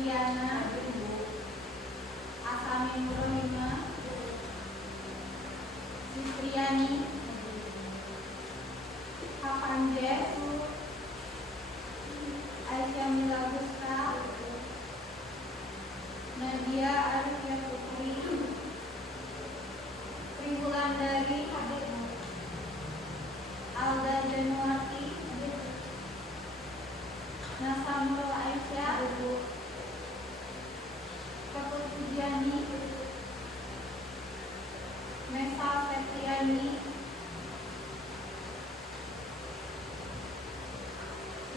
Adriana, Asami Nurulima, Sistriani, Hapanjes, Aisyah Mila Gusta, Nadia Arifia Putri, Triwulandari, Alda Januati, Nasamul Aisyah, Ketut Pujiani, Mesa Septiani,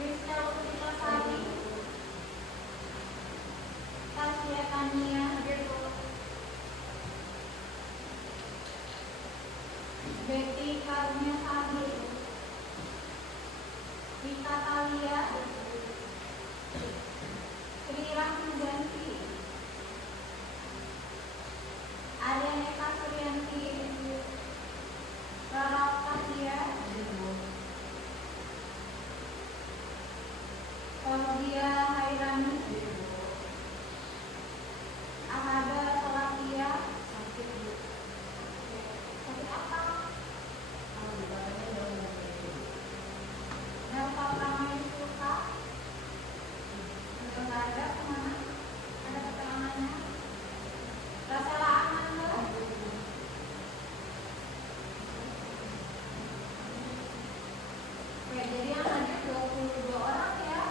Rizka Lutfitasari, Tasya Tania, Betty Karunia Sari, Rita Talia, Sri Rahmadanti, Arianeta Suryanti, Rara Tasya, Claudia Hairani, Ahada Salatia, sakit apa? Nelsa Pramay Suka, nggak ada kemana? Ada keterangannya? Rasela Amanda, oke, jadi yang hadir 22 orang ya.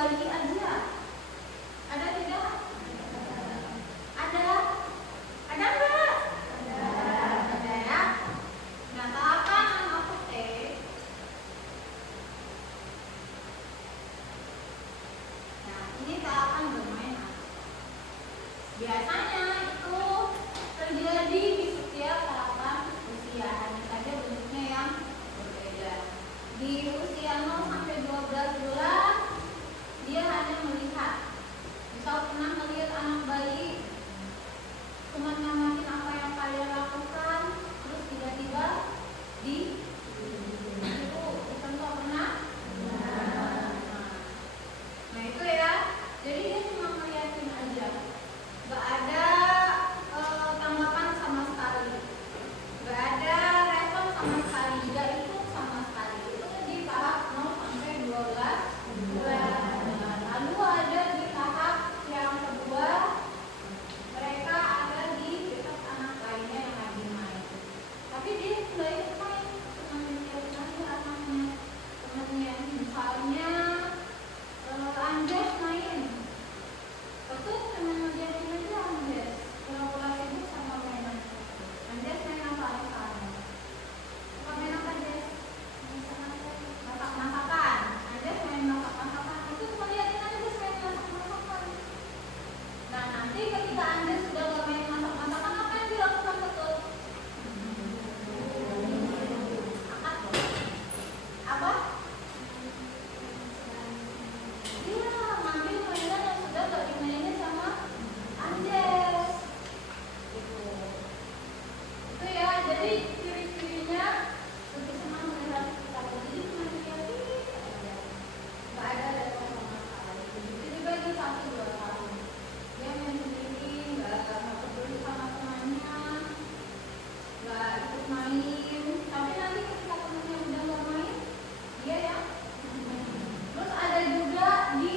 bayi aja. Ada tidak? Ada? Ada enggak? Ada ya. Nah, tahapan apotek. Nah, ini tahapan bermain anak. Biasanya itu terjadi di setiap tahapan usia, hanya saja bentuknya yang berbeda. Di usia 0 sampai 12 bulan dia hanya melihat. Misal pernah melihat anak bayi cuma ngamatin apa yang kalian lakukan, terus tiba-tiba di itu contoh pernah? Nah itu ya, jadi dia cuma ngeliatin aja, nggak ada tanggapan sama sekali, nggak ada respon sama sekali, nggak ikut sama sekali. Itu di tahap 0 sampai 12 bulan. Lalu ada di tahap yang kedua, mereka ada di dekat anak lainnya yang lagi main, tapi dia nggak ikut main, cuma ngeliatin aja anaknya, temennya. Misalnya Andes main, betul cuma ngeliatin aja Andes, pura-pura sibuk sama mainan. Andes main apa sekarang? Suka main apa Andes? Masak-masakan. Andes main masak-masakan, itu cuma liatin Andes main masak-masakan. Nah nanti ketika Andes sudah nggak main masak-masakan, apa yang dilakukan betul? Angkat dong. Apa? Iya, ngambil mainan yang sudah gak dimainin sama Andes. Gitu. Itu ya, jadi ciri-cirinya lebih senang melihat kita. Jadi cuma dilihatin aja, gak ada respon sama sekali. Begitu juga di 1-2 tahun, dia main sendiri, gak peduli sama temannya, gak ikut main. Tapi nanti ketika temannya udah gak main, dia ya. Terus ada juga di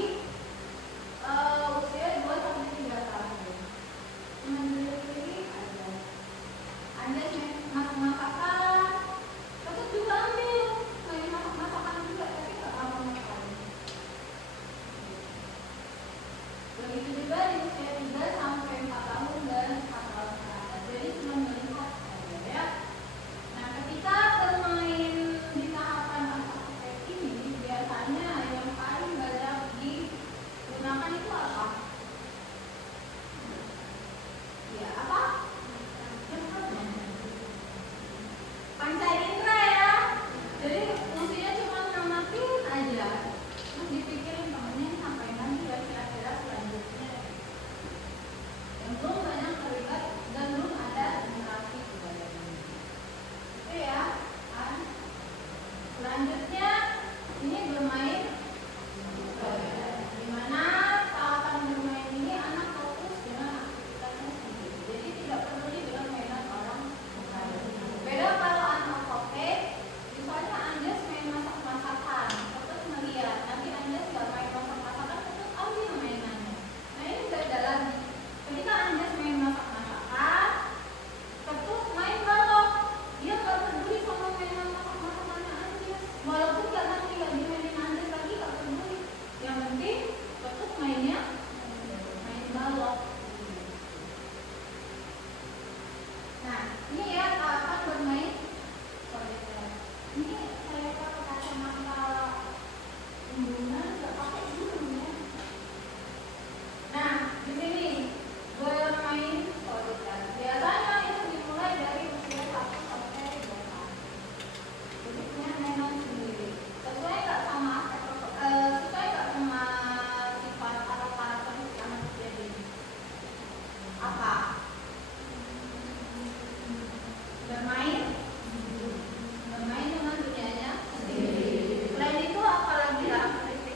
usia 2 sampai 3 tahun. Cuma diri aja. Andes main masak-masakan, tetap juga ambil main masak-masakan juga, tapi nggak lama sekali. Begitu juga di usia 3 sampai 4 tahun dan 4 tahun ke atas. Jadi cuma melihat aja ya. Nah, ketika bermain di tahapan apotek ini, biasanya yang paling banyak digunakan itu apa? Ya, apa? Panca indera ya. Jadi fungsinya cuma ngamatin aja, terus dipikirin temennya sampai nanti ya kira-kira selanjutnya. Yang belum banyak terlibat dan belum ada interaksi budaya ini. Itu ya kan. Selanjutnya ini bermain dimana tahapan bermain ini anak fokus dengan aktivitasnya sendiri, jadi tidak peduli dengan mainan orang lain. Beda kalau anak apotek, misalnya Andes main masak-masakan, tetap melihat, nanti Andes gak main masak-masakan, tetap ambil mainannya. Nah ini beda lagi. Ketika Andes main masak-masakan, tetap main balok, dia gak peduli sama mainan masak-masakannya Andes, walaupun gak nanti gak dimainin Andes lagi, gak peduli. Yang penting tetap mainnya main balok. Nah ini ya tahapan bermain soliter. Ini saya pakai kacamata embungan, nggak pakai dulu ya. Nah di sini bermain soliter biasanya itu dimulai dari usia 1 sampai 2 tahun. Jadi punya mainan sendiri. Sesuai nggak sama sifat atau karakteristik anak usia dini? Apa? Bermain dengan dunianya sendiri. Selain itu apalagi karakteristik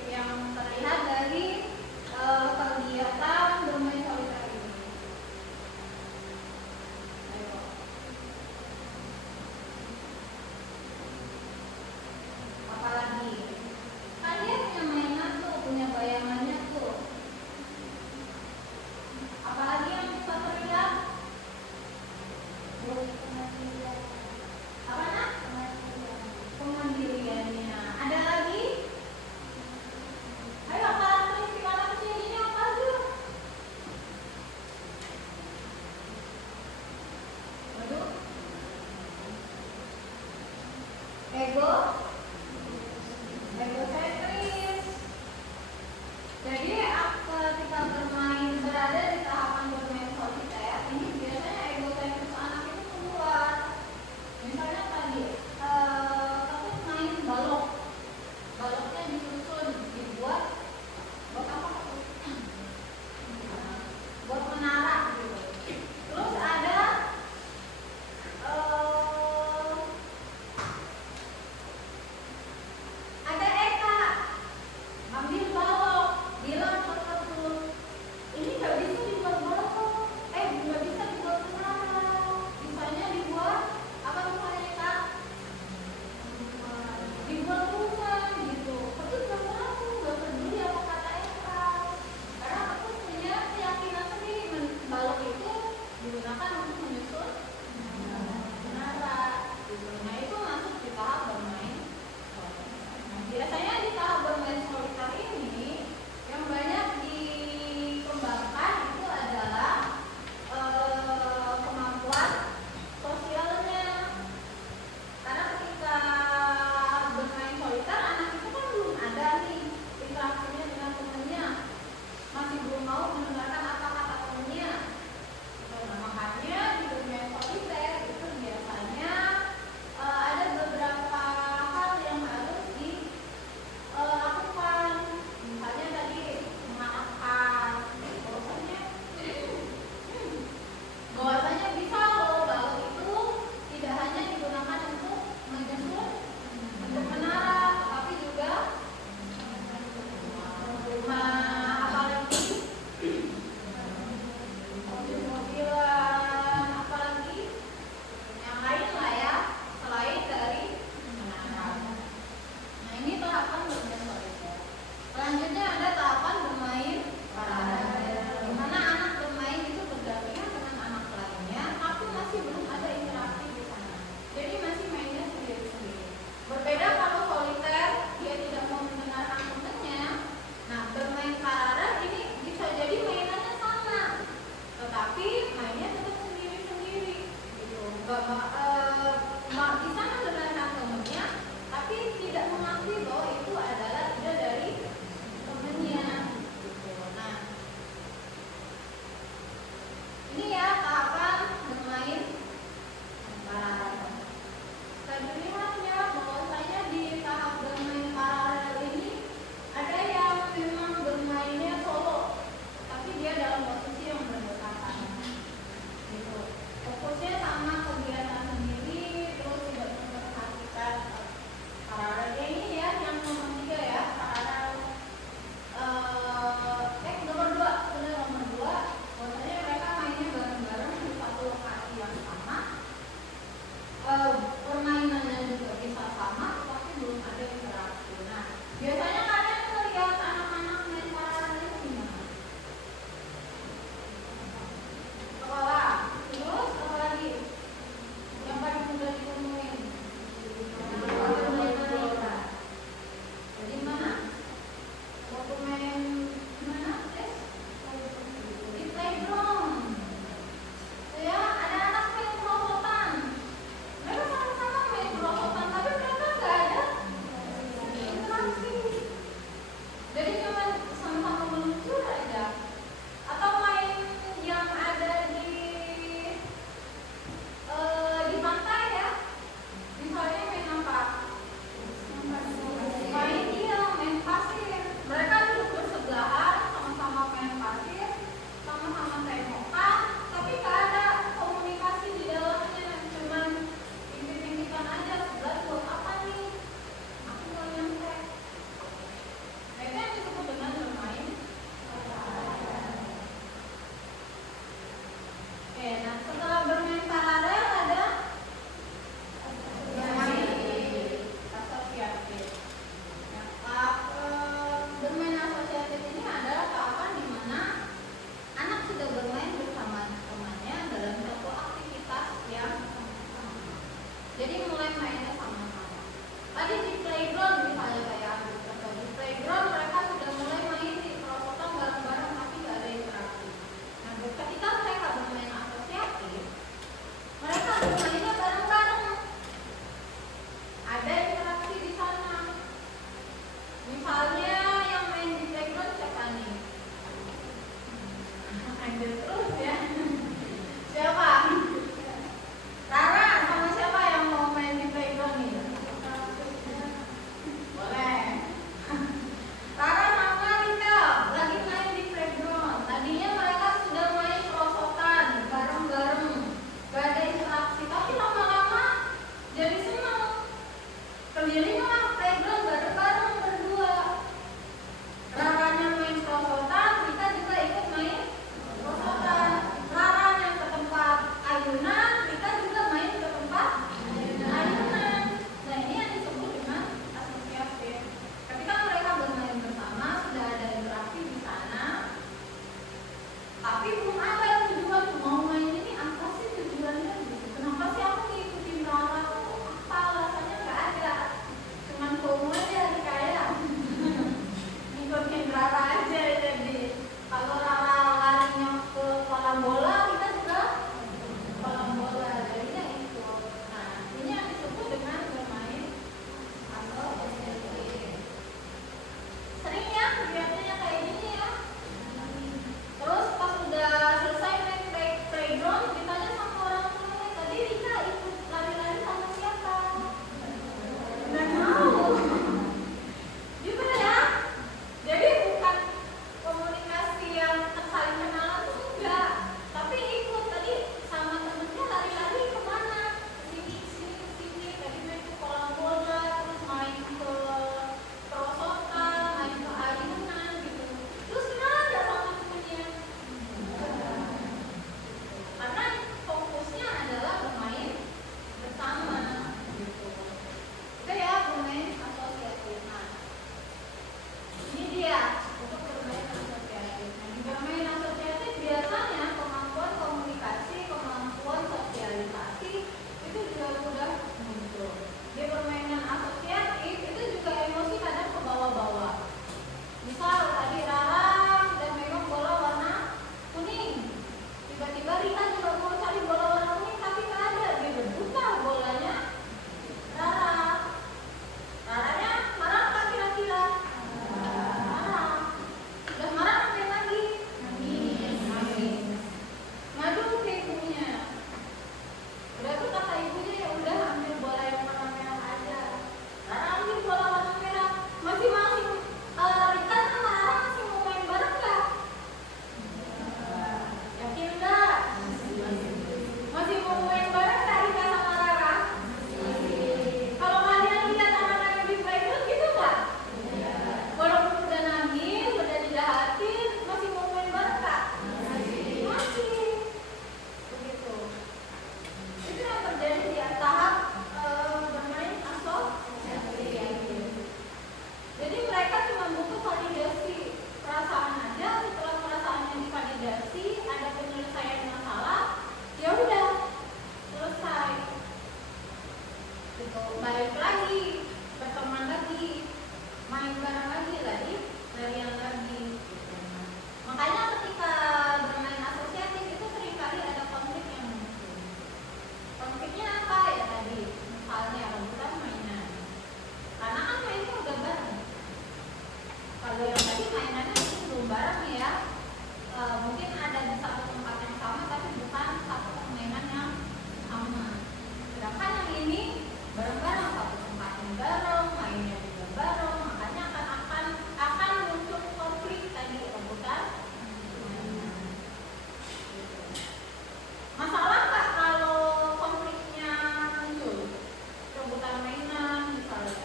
Misalnya yang main di playground siapa nih? Ada terus ya. Siapa? Rara sama siapa yang mau main di playground nih? Boleh. Rara sama Rika lagi main di playground. Tadinya mereka sudah main perosotan bareng-bareng, gak ada interaksi, tapi lama-lama jadi senang. Keliling lah playground bareng-bareng berdua. Raranya main perosotan, Rika juga ikut main perosotan. Rara yang ke tempat ayunan, Rika juga main ke tempat ayunan. Nah ini yang disebut dengan asosiasi. Ketika mereka bermain bersama, sudah ada interaksi di sana, tapi belum ada tujuan mau main ini apa sih tujuannya? Kenapa sih aku ngikutin Rara tuh? Apa alasannya? Nggak ada. Cuman FOMO aja nih kayak ngikutin Rara aja. Jadi kalau Rara larinya ke kolam bola, kita juga kolam bola. Jadinya ikut. Nah ini yang disebut dengan bermain asosiasi. Sering ya kegiatannya kayak gini ya. Terus pas udah selesai main playground, ditanya sama orang tuanya, tadi Rika ikut lari-lari sama siapa? Nggak tahu juga ya. Jadi bukan komunikasi yang saling kenalan tuh enggak, tapi ikut tadi sama temennya lari-lari kemana? Sini, sini, sini. Tadi main ke kolam bola, terus main ke perosotan, main ke ayunan gitu. Terus kenal nggak sama temennya? Karena fokusnya adalah bermain bersama gitu. Oke ya, bermain asosiasi. Nah, ini dia untuk bermain asosiasi. Nah, di bermain asosiasi biasanya kemampuan komunikasi, kemampuan sosialisasi itu juga mudah muncul. Di permainan asosiatif itu juga emosi kadang ke bawah-bawah. Misal tadi Rara sudah megang bola warna kuning, tiba-tiba Rika juga mau cari bola warna kuning tapi nggak ada, dia berbutah bolanya Rara. Raranya marah nggak kira-kira? Marah. Udah marah ngapain lagi? Nangis. Ngadu ke ibunya. Udah tuh kata ibunya, ya udah ambil bola yang warna merah aja. Rara ambil bola warna merah. Masing-masing Rika sama Rara masih mau main bareng nggak? Yakin nggak? Masih mau main bareng nggak Rika sama Rara? Kalau kalian lihat anak-anak di playground gitu nggak? Walaupun udah nangis, udah dijahatin, masih mau main bareng nggak? Masih. Begitu. Itu yang terjadi di tahap bermain asosiasi. Jadi mereka cuma butuh validasi perasaan aja. Setelah perasaannya divalidasi, ada penyelesaian masalah, ya udah selesai. Gitu. Balik lagi, berteman lagi, main bareng lagi, larian lagi. Gitu. Makanya ketika bermain asosiatif itu seringkali ada konflik yang muncul. Konfliknya apa ya tadi? Misalnya rebutan mainan. Karena kan mainnya udah bareng. Kalau yang tadi mainannya itu belum bareng ya, mungkin ada di satu tempat yang sama tapi bukan satu permainan yang sama. Sedangkan yang ini bareng-bareng, satu tempat yang bareng, mainnya juga bareng, makanya akan muncul konflik tadi, rebutan mainan. Masalah nggak kalau konfliknya muncul? Rebutan mainan misalnya.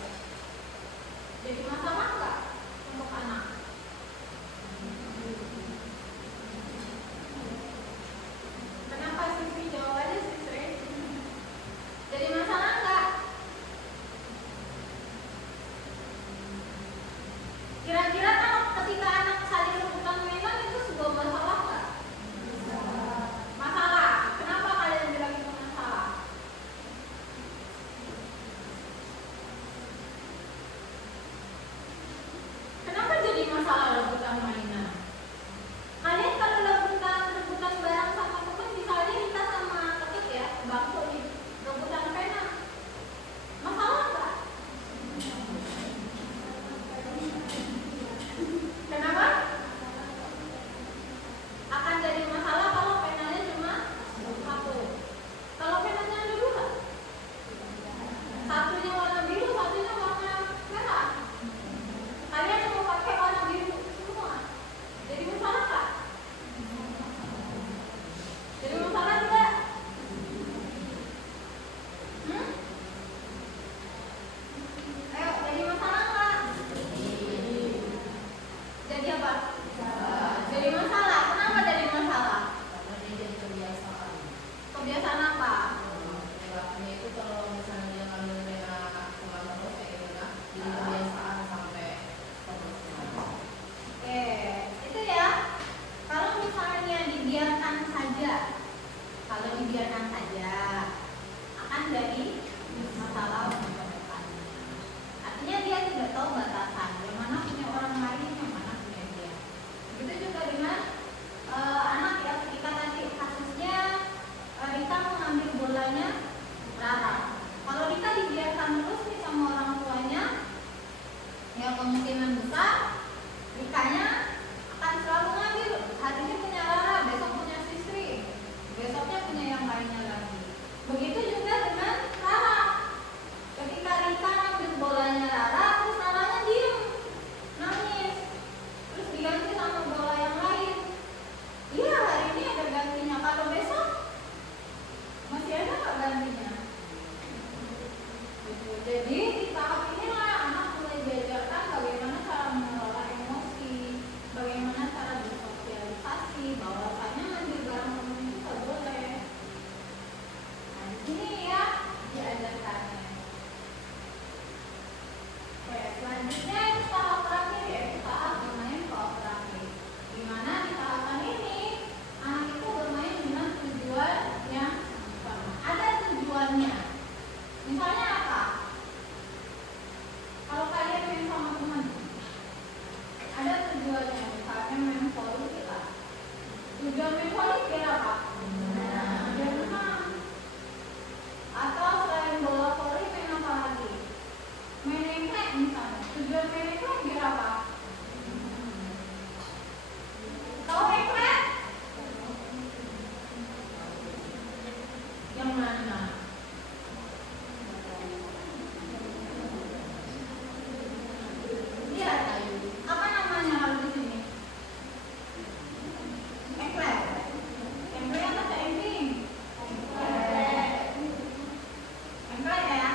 Jadi masalah nggak untuk anak? Kenapa Sisri jawab aja Sisri? Jadi masalah nggak? Kira-kira kalau ketika anak saling rebutan mainan itu sebuah masalah nggak? Masalah. Kenapa kalian bilang itu masalah? Kenapa jadi masalah rebutan mainan? Kalian kalau rebutan barang sama teman, misalnya kita sama teman ya, bangku nih, rebutan pena, masalah nggak? Lusa Rikanya akan selalu ngambil. Hari ini punya Rara, besok punya Sisri, besoknya punya yang lainnya lagi. Begitu juga dengan Rara. Ketika Rika ngambil bolanya Rara, terus Raranya diem, nangis, terus diganti sama bola yang lain. Iya, hari ini ada gantinya. Kalau besok masih ada nggak gantinya? Jadi di tahap inilah anak mulai diajarkan bagaimana cara mengelola emosi, bagaimana cara bersosialisasi, bahwasanya ngambil barang teman itu nggak boleh. Nah di sini ya diajarkannya. Oke, selanjutnya itu tahap terakhir, yaitu tahap bermain kooperatif. Di mana di tahapan ini anak itu bermain dengan tujuan yang sama. Ada tujuannya. Misalnya apa? Kalau kalian main sama teman, ada tujuannya. Misalnya main voli kita. Tujuan main voli biar apa? Biar menang. Atau selain bola voli main apa lagi? Main engklek misalnya. Tujuan main engklek biar apa? Tahu engklek? Yang mana? Apa namanya kalau di sini? Engklek. Engklek atau emping? Engklek ya.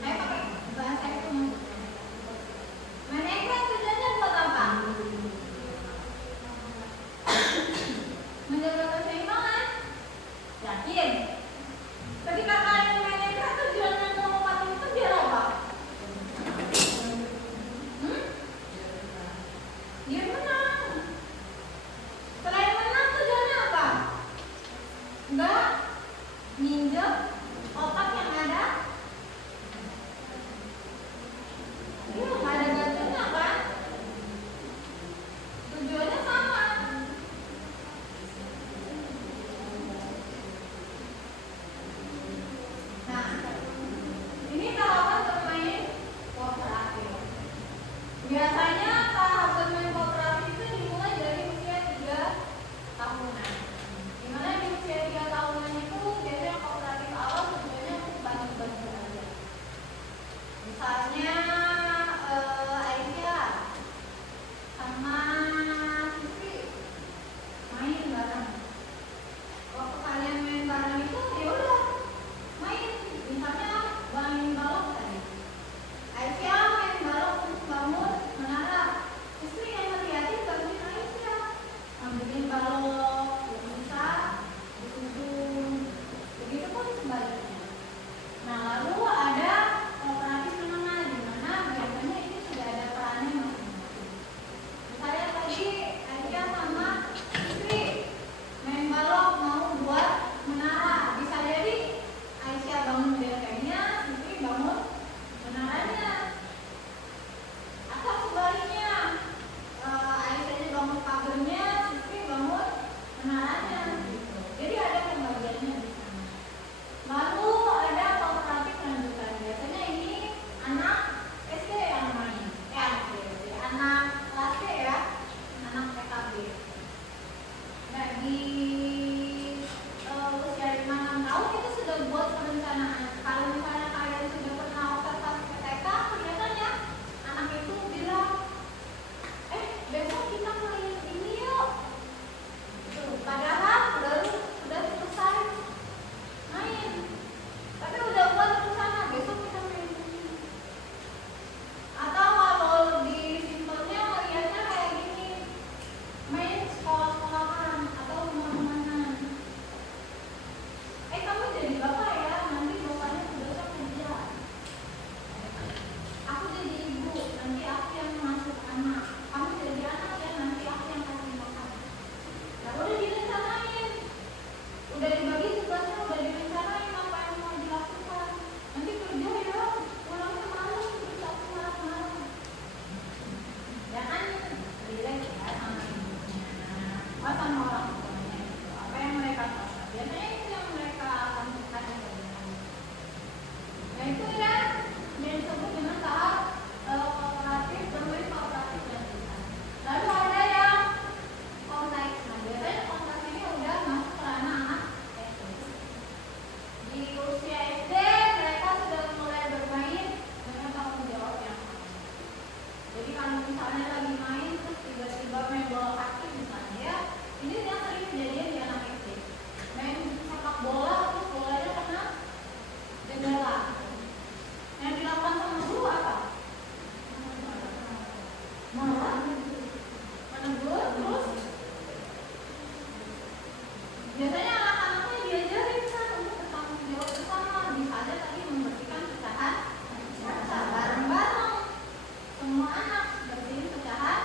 Saya pakai bahasa itu. Main engklek tujuannya buat apa? Menjaga keseimbangan. Yakin? Ketika kalian main engklek tujuannya melompat itu biar apa? Dia menang. Selain menang tujuannya apa? Enggak minjem otak yang ada. Iya, nggak ada gacanya kan? Tujuannya sama. Nah, ini tahapan bermain kooperatif. Biasanya tahap bermain kooperatif itu dimulai dari usia 3 tahunan. Dimana di usia 3 tahunan itu biasanya kooperatif awal tujuannya untuk bantu-bantu aja. Misalnya Aisyah sama Sisri main bareng. Waktu kalian main bareng itu ya udah main. Misalnya main balok tadi. Aisyah main balok untuk bangun menara. misalnya lagi main terus tiba-tiba main bola kaki misalnya ya, ini yang sering kejadian di anak SD. Main sepak bola terus bolanya kena jendela. Yang dilakukan sama guru apa? Marah, menegur, terus biasanya anak-anaknya diajarin kan untuk bertanggung jawab bersama. Bisa aja tadi membersihkan pecahan kaca bareng-bareng. Semua anak bersihin pecahan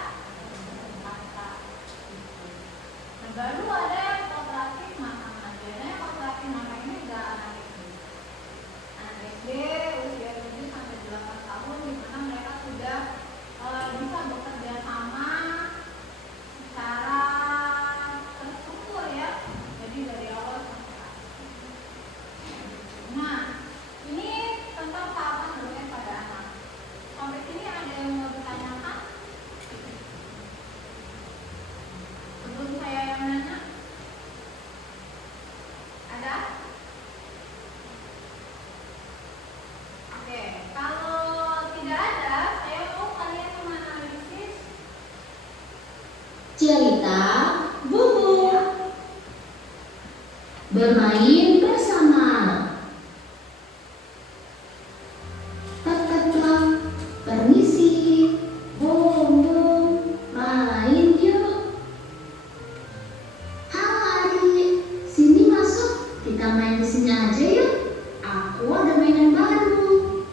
kaca. Nah, baru ada yang kooperatif makanan. Biasanya kooperatif makan ini udah anak SD. Anak SD usia 7 sampai 8 tahun di mana mereka sudah bisa bekerja sama secara terstruktur ya. Jadi dari awal sampai akhir. Nah, ini tentang tahapan bermain pada anak. Sampai sini ada yang mau ditanyakan? Sebelum saya yang nanya, ada? Oke, kalau tidak ada, saya mau kalian menganalisis cerita Bubu bermain bersama. Tek-tek-tek, permisi, Bubu, main yuk. Halo adik, sini masuk, kita main di sini aja yuk. Aku ada mainan baru.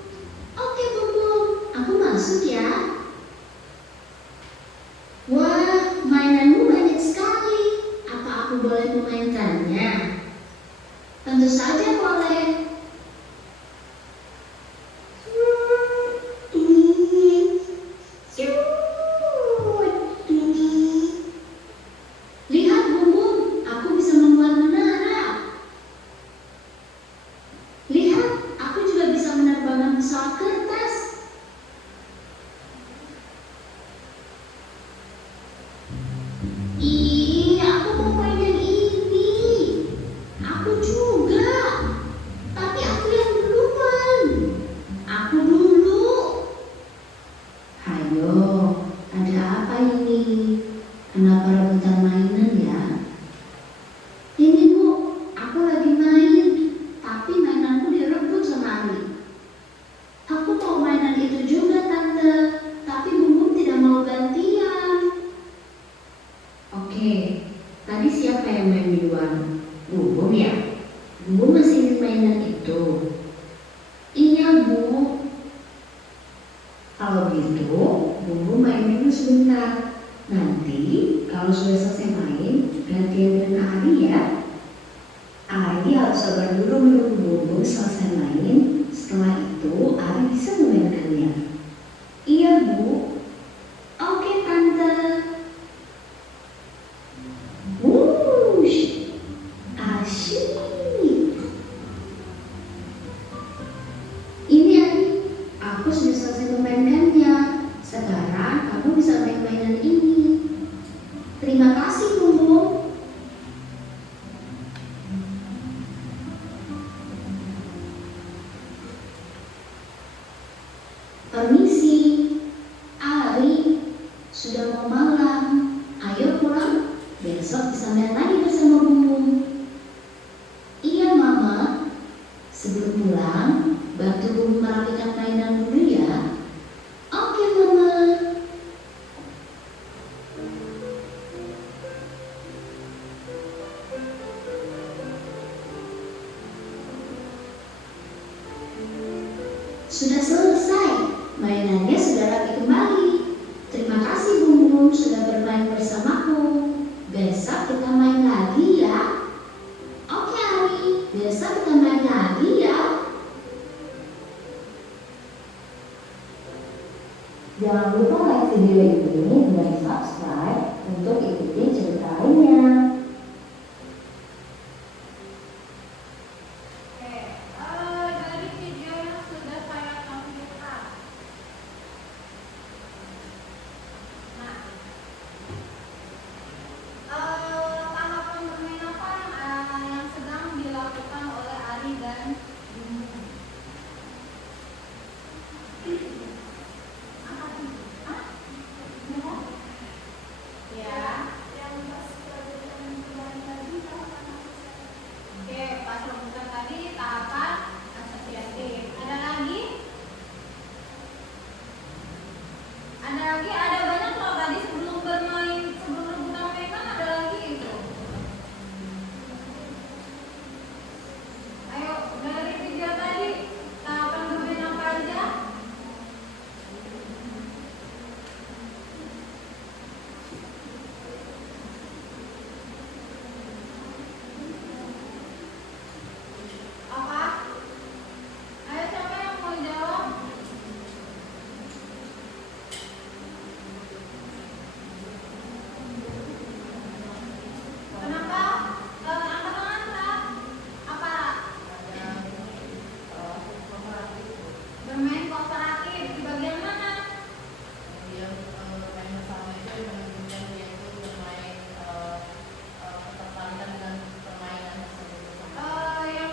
Oke Bubu, aku masuk ya. Wah, mainanmu banyak sekali. Apa aku boleh memainkannya? Tentu saja boleh. Lihat Bumbum, aku bisa membuat menara. Lihat, aku juga bisa menerbangkan pesawat kertas. Ih, aku mau mainan ini. Aku juga. Tapi aku yang duluan. Aku dulu. Hayo, ada apa ini? Kenapa rebutan mainan ya? Ini Bu, aku lagi main. Tapi mainanku direbut sama Ali. Aku mau mainan itu juga Tante. Tapi Bumbum tidak mau gantian. Oke, tadi siapa yang main duluan? Bumbum ya? Bumbum masih ingin mainan itu? Iya Bu. Kalau gitu, Bumbum main dulu sebentar. Nanti kalau sudah selesai main, gantian dengan Ari ya. Ari harus sabar dulu menunggu Bumbum selesai main. Setelah itu, Ari bisa memainkannya. Iya Bu. Oke Tante. Wush, asyik. Ini Ari, aku sudah selesai memainkannya. Sekarang kamu bisa main mainan ini. Terima kasih Bumbum. Permisi, Ari, sudah mau malam. Ayo pulang, besok bisa main lagi bersama Bumbum. Iya Mama, sebelum pulang, bantu Bumbum merapikan mainan dulu ya. Oke Mama. Sudah selesai, mainannya sudah rapi kembali. Terima kasih Bumbum sudah bermain bersamaku. Besok kita main lagi ya. Oke Ari, besok kita main lagi ya. Jangan lupa like video ini dan subscribe untuk ikuti cerita lainnya. Oke, dari video yang sudah saya tampilkan. Nah, tahapan bermain apa yang sedang dilakukan oleh Ari dan Bumbum? Apa tuh? Hah? lagi, ada banyak loh tadi sebelum bermain, sebelum rebutan main kan ada lagi itu. Ayo dari video tadi, tahapan bermain apa aja? Apa? Ayo siapa yang mau jawab? Kenapa? Angkat tangan, Kak. Apa? Bermain kooperatif di bagian mana? Yang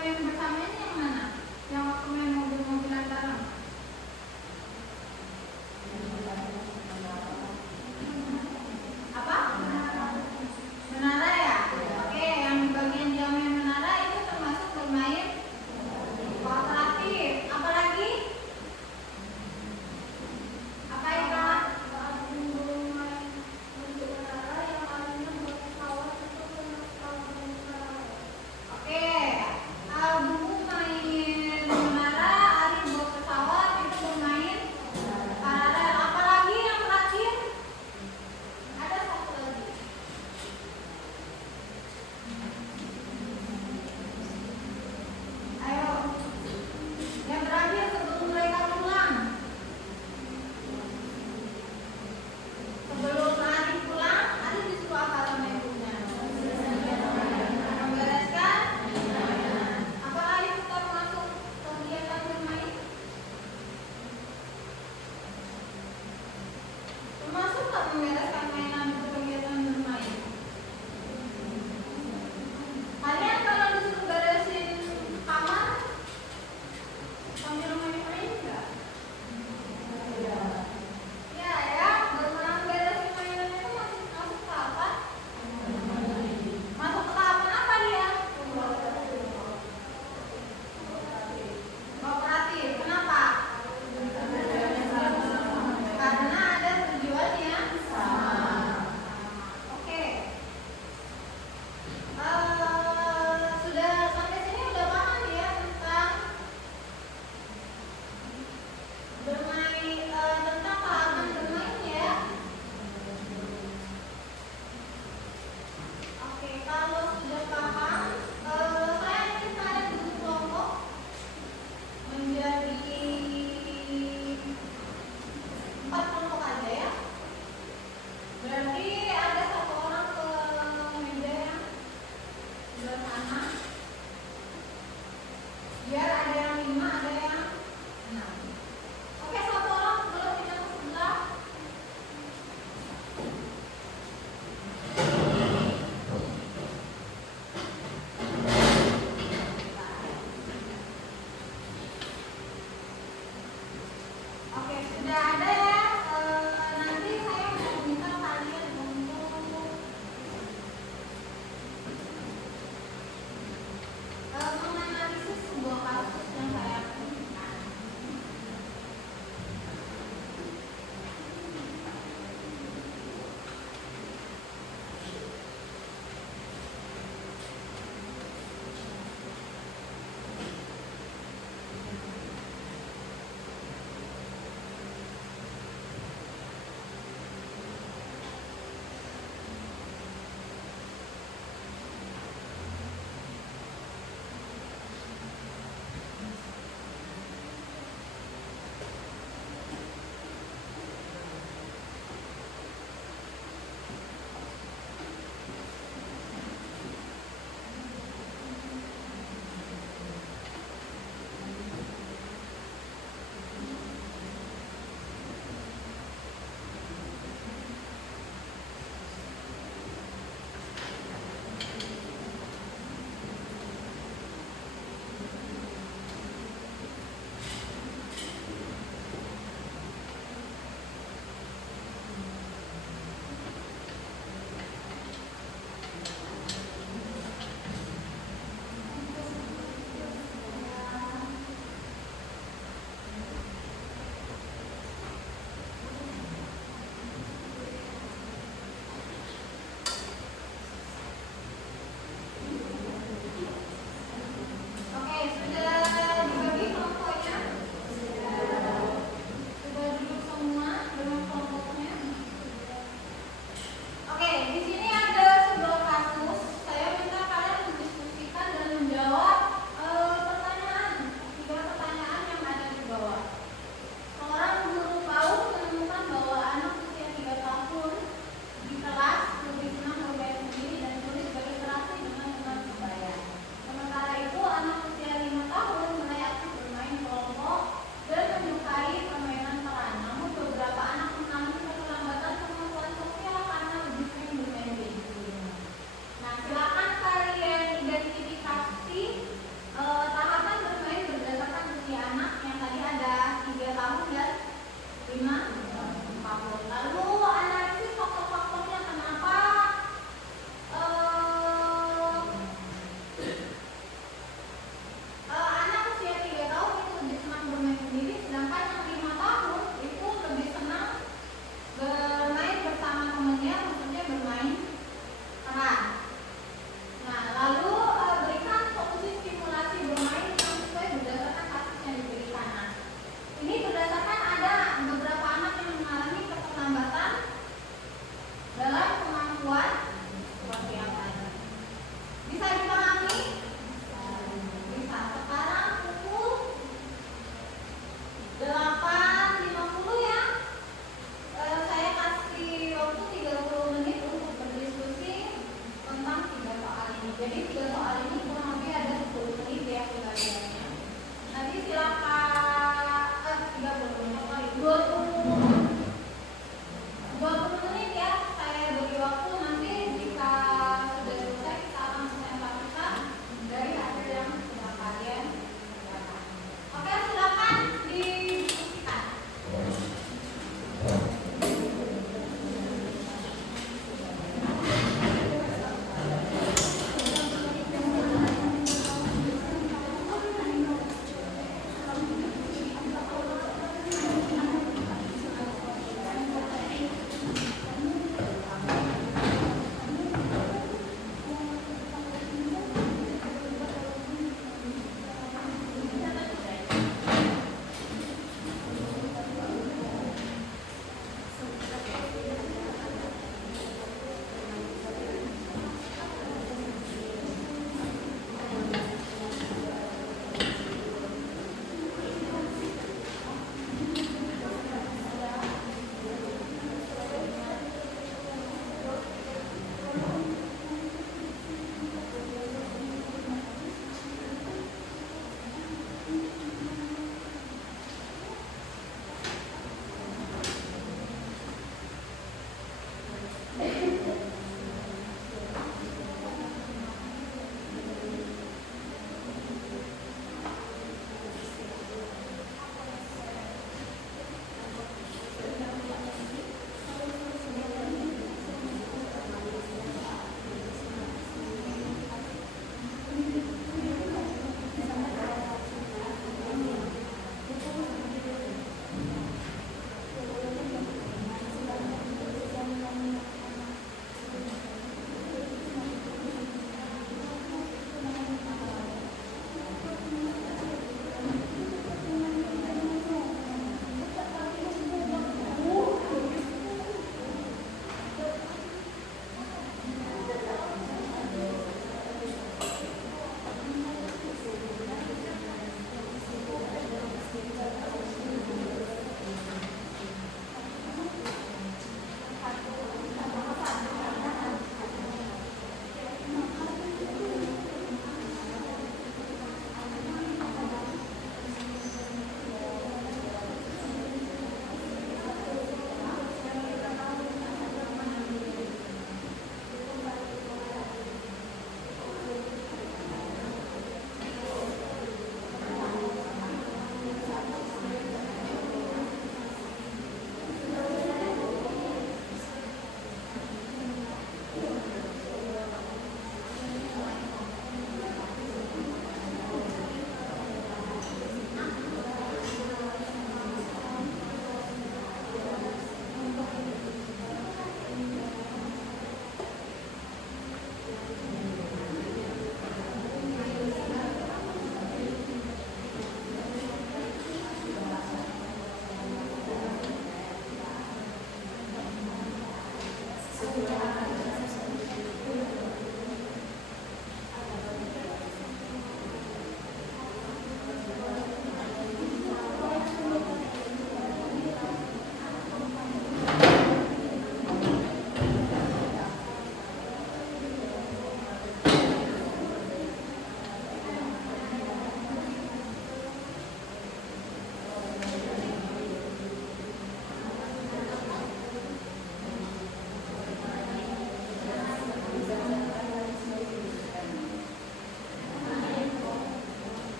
main bersamanya yang mana? Yang waktu main mobil-mobilan bareng? Apa? Menara ya? Oke, yang di bagian dia main menara itu termasuk bermain kooperatif. Apa lagi? Apa itu? Oke, dulu main menara, Ari buat pesawat itu bermain paralel. Apa lagi yang terakhir? Ada satu lagi. Ayo, yang terakhir sebelum mereka pulang. Sebelum Ari pulang, Ari disuruh apa sama ibunya? Membereskan. Apalagi kita masuk kegiatan bermain? Termasuk nggak membereskan mainan itu kegiatan bermain? Kalian kalau disuruh beresin kamar sambil main-main nggak? Ya ya, bermain beresin mainan itu masuk ke apa? Masuk ke tahapan apa dia? Kooperatif. Kenapa? Karena ada tujuannya sama.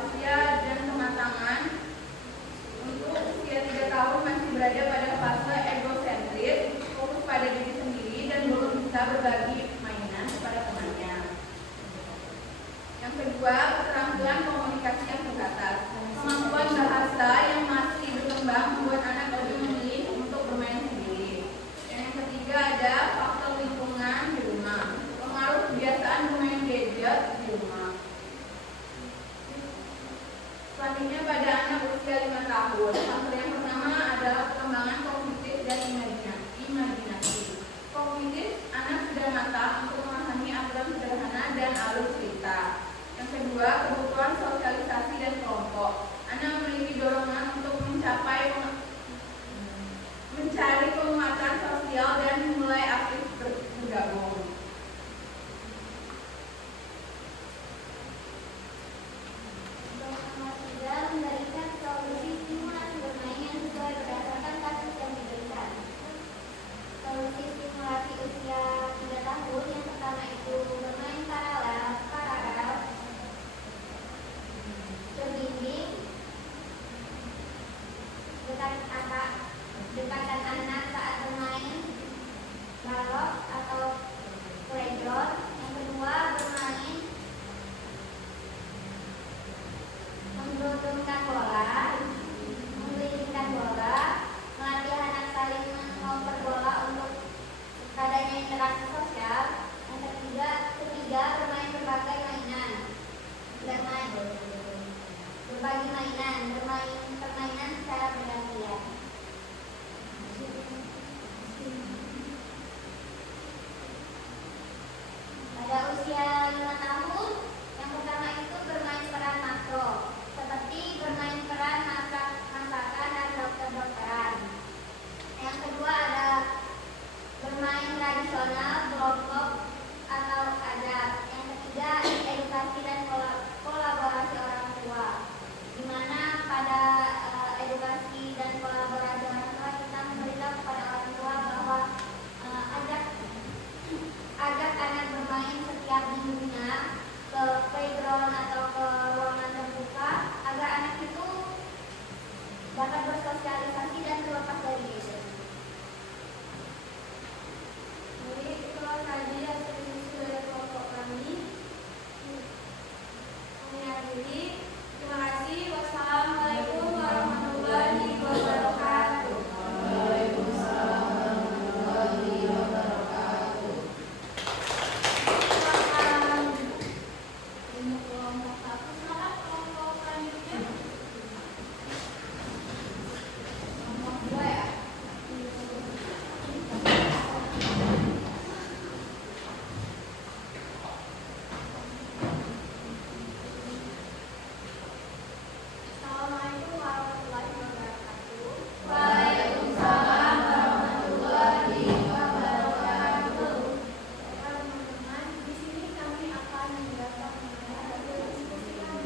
usia dan kematangan. Untuk usia 3 tahun masih berada pada fase egosentris, fokus pada diri sendiri dan belum bisa berbagi mainan kepada temannya. Yang kedua, keterampilan komunikasi yang terbatas. Kemampuan bahasa yang masih berkembang membuat anak lebih memilih untuk bermain sendiri. Dan yang ketiga ada faktor lingkungan di rumah. Pengaruh kebiasaan bermain gadget di rumah. Selanjutnya pada anak usia 5 tahun. Faktor yang pertama adalah perkembangan kognitif dan imajinasi. Kognitif, anak sudah matang untuk memahami aturan sederhana dan alur cerita. Yang kedua, kebutuhan sosialisasi dan kelompok. Anak memiliki dorongan untuk mencari penguatan sosial dan mulai aktif bergabung. Memberikan solusi stimulasi bermain yang sesuai berdasarkan kasus yang diberikan. Solusi stimulasi usia 3 tahun yang pertama itu bermain paralel, berbimbing, dekatkan anak saat bermain balok atau playground. Yang kedua, bermain menggelundungkan bola, menggelindingkan bola, melatih anak saling mengoper bola untuk adanya interaksi sosial. Yang ketiga bermain berbagi mainan, bermain permainan secara bergantian. Pada usia 5 tahun, yang pertama itu bermain peran makro, seperti bermain peran masakan dan dokter-dokteran. Yang kedua ada bermain tradisional, kelompok atau adat. Yang ketiga edukasi dan kolaborasi orang tua, di mana pada edukasi dan kolaborasi orang tua kita memberitahu kepada orang tua bahwa ajak anak bermain setiap minggunya ke playground atau ke ruangan terbuka agar anak itu dapat bersosialisasi dan terlepas dari gadget. Jadi itulah tadi hasil diskusi dari kelompok kami. Mengakhiri, terima kasih. Wassalamualaikum warahmatullahi wabarakatuh. Waalaikumsalam warahmatullahi wabarakatuh. Untuk kelompok 1, silakan kelompok selanjutnya. Kelompok 2 ya. Assalamualaikum warahmatullahi wabarakatuh. Waalaikumsalam warahmatullahi wabarakatuh. Teman-teman, di sini kami akan menjelaskan mengenai hasil diskusi kami.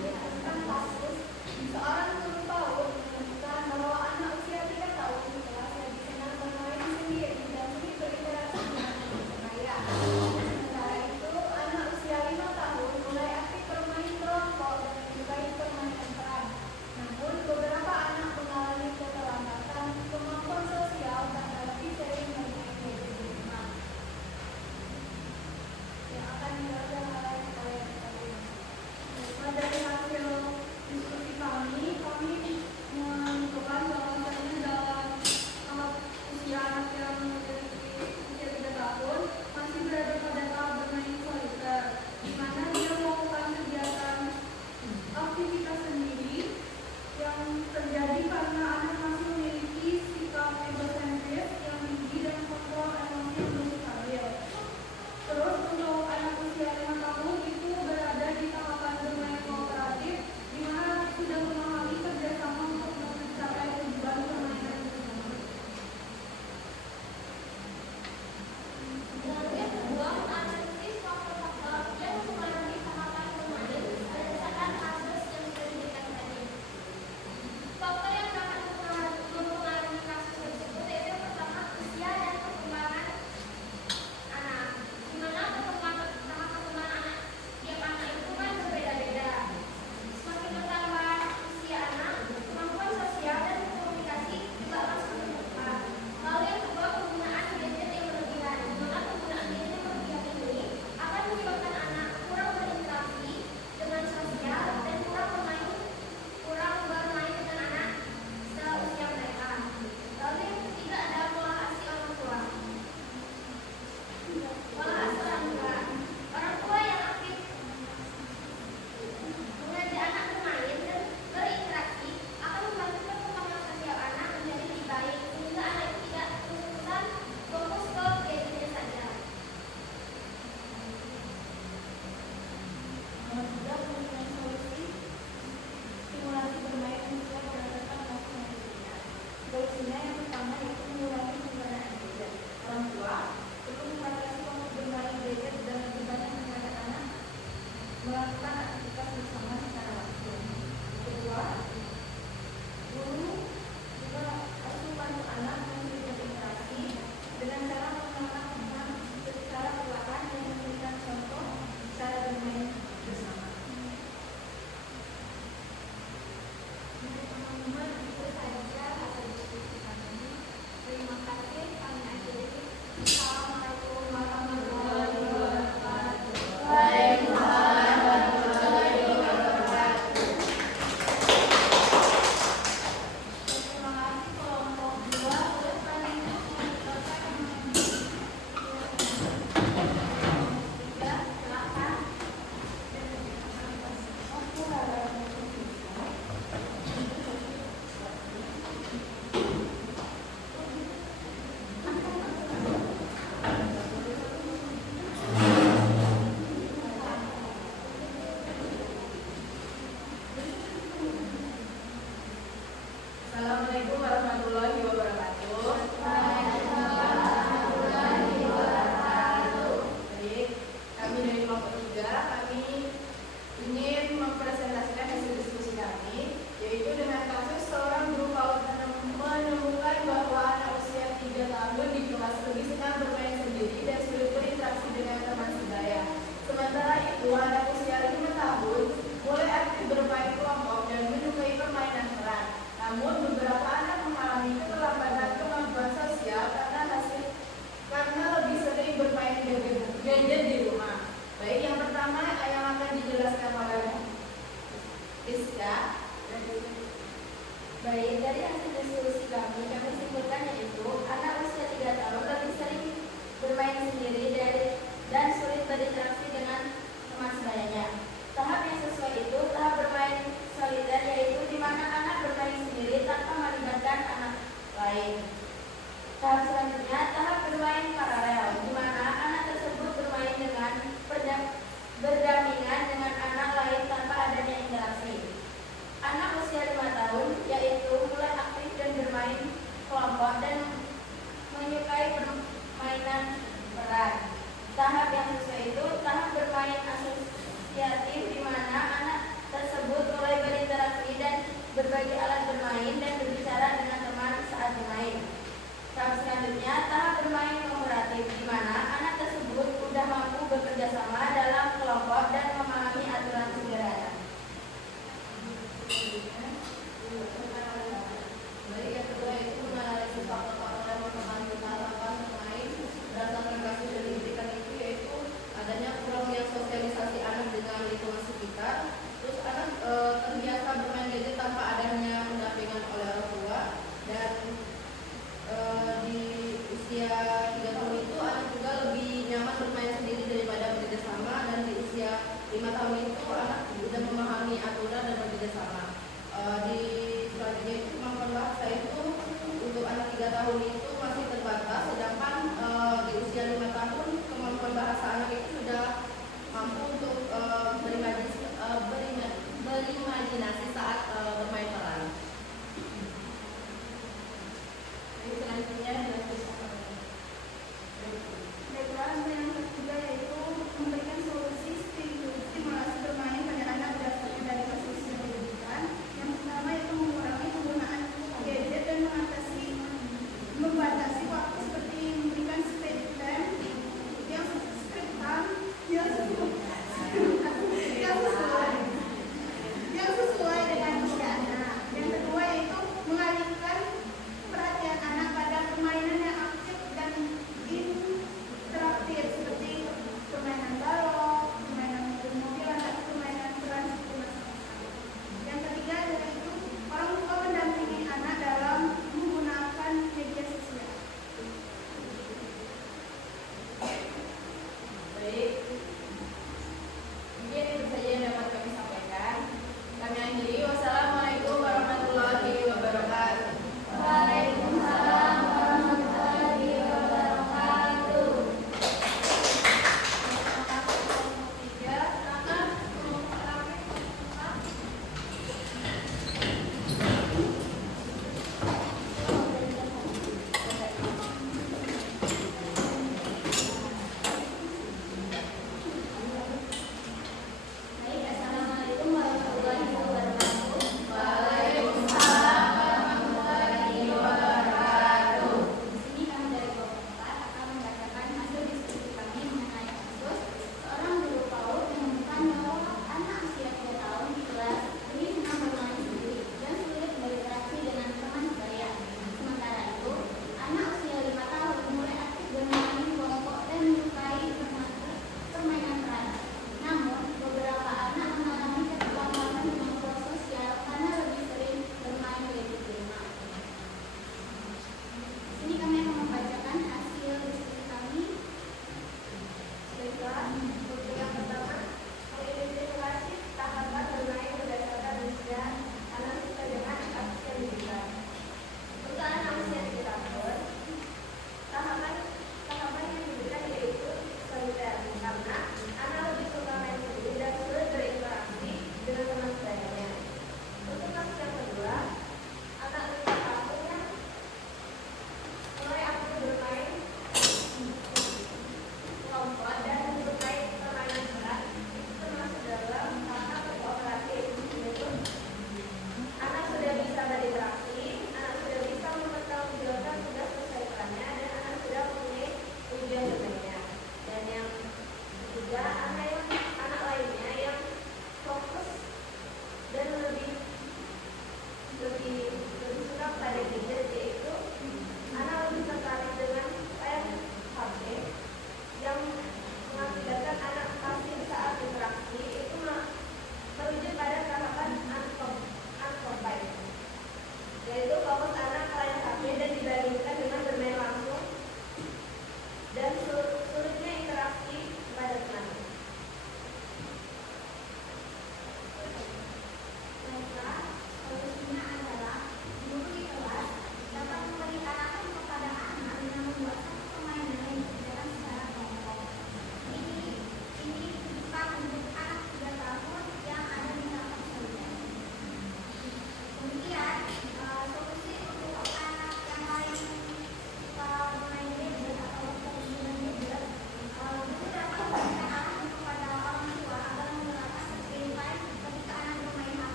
Baik, dari hasil diskusi kami simpulkan yaitu anak usia 3 tahun lebih sering bermain sendiri dan sulit berinteraksi dengan teman sebayanya. Tahap yang sesuai itu tahap bermain soliter, yaitu di mana anak bermain sendiri tanpa melibatkan anak lain. Tahap selanjutnya tahap bermain paralel, di mana anak tersebut bermain dengan berdampingan dengan anak lain tanpa adanya interaksi. Anak usia 5 tahun yaitu mulai aktif dan bermain kelompok dan menyukai permainan peran. Tahap yang sesuai itu tahap bermain asosiatif,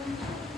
bentuk